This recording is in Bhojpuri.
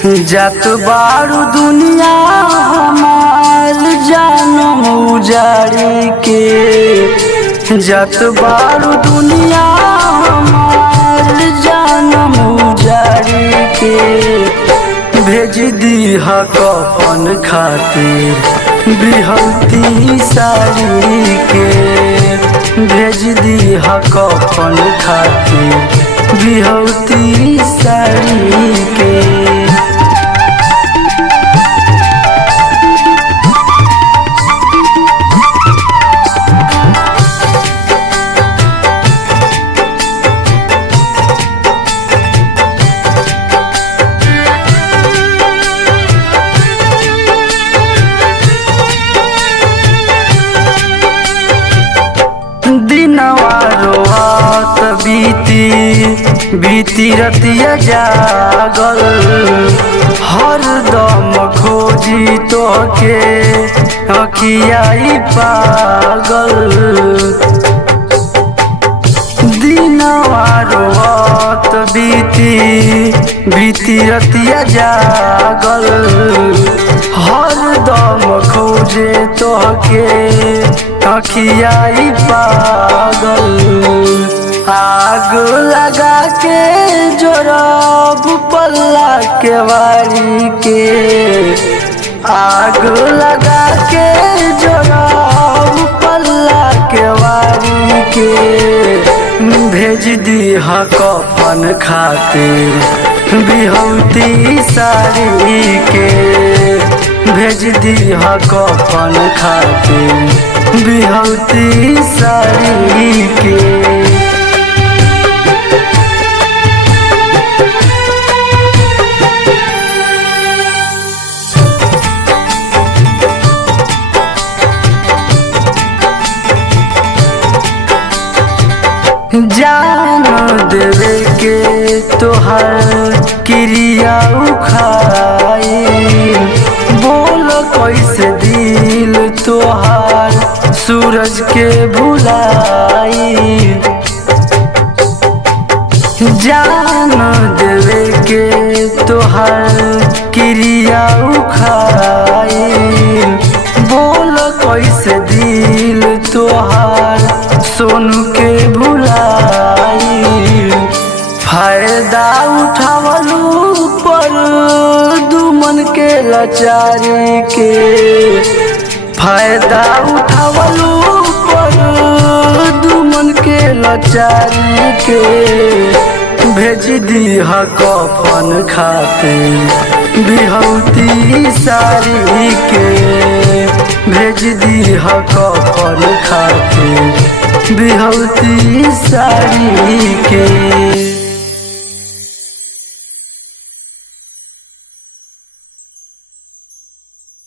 जात बारू दुनिया हमार जानम उजाड़ी के, जात बारू दुनिया हमार जानम उजाड़ी के। भेज दीहा कफन खातिर बिहौती साड़ी के, भेज दीहा कफन खातिर बिहौती साड़ी के। दिनवा रोआत बीती बीती रतिया जागल, हरदम खोजी तोके अखियाई पागल। दिनवा रोआत बीती बीती रतिया जागल, हरदम खोजे तोके अखियाई पागल। आग लगा के जोरब पल्ला के वारी के, आग लगा के जोरब पल्ला के वारी के। भेज दीहा कफन खातिर बिहौती साड़ी के, भेज दीहा कफन खातिर बिहौती साड़ी के। जान देवे के तोहर क्रिया उखाई, बोल कैसे दिल तोहार सूरज के भुलाई। जान देवे के तोहर क्रिया उखाई, बोल कैसे दिल तोहार सोनू के भुलाई। फायदा उठावलू पर दुमन के लाचारी के, फायदा उठावलू पर दुमन के लाचारी के। भेज दीहा कफन खातिर बिहौती साड़ी के, भेज दीहा कफन खातिर बिहौती साड़ी के।